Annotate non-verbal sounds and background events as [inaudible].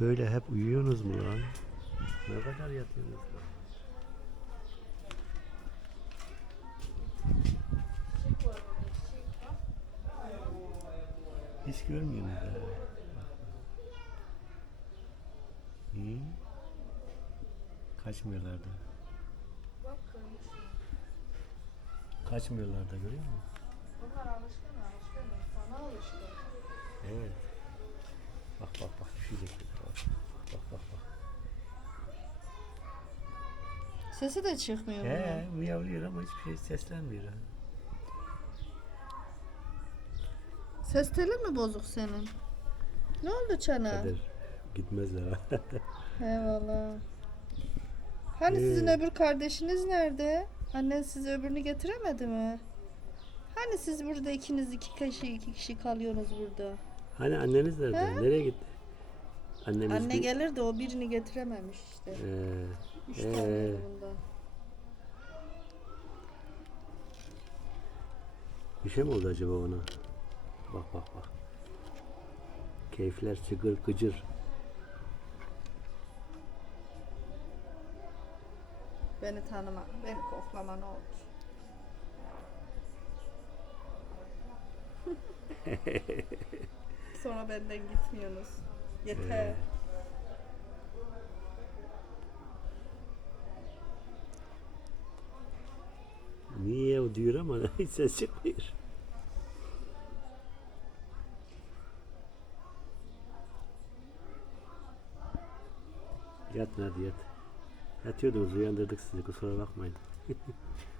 böyle hep uyuyorsunuz mu lan? Ne kadar yatıyorsunuz lan? Hiç görmüyorsunuz ha. Hı? Kaçmıyorlar da. Kaçmıyorlar da görüyor musun? Onlar alışkın alışkın. Sana alışkın. Bak bak üşüyecekler. Bak bak bak. Sesi de çıkmıyor He, miyavlıyor ama hiçbir şey seslenmiyor. ha. Ses telin mi bozuk senin? Ne oldu çana? Kader gitmezler ha. [laughs] Eyvallah. Hani sizin Ee. öbür kardeşiniz nerede? Annen size öbürünü getiremedi mi? Hani siz burada ikiniz iki kişi iki kişi kalıyorsunuz burada. Hani anneniz nerede? He? Nereye gitti? Annemiz Anne bir- gelir de o birini getirememiş işte. Ee, Üç ee. tane bundan. bir şey mi oldu acaba ona? Bak bak bak. Keyifler çıgır gıcır. Beni tanıma, beni koklama ne olur. [laughs] Sonra benden gitmiyorsunuz. Yeter. Ee. Niye o diyor ama [laughs] hiç ses çıkmıyor. Yat hadi yat. Yatıyordunuz uyandırdık sizi kusura bakmayın. [laughs]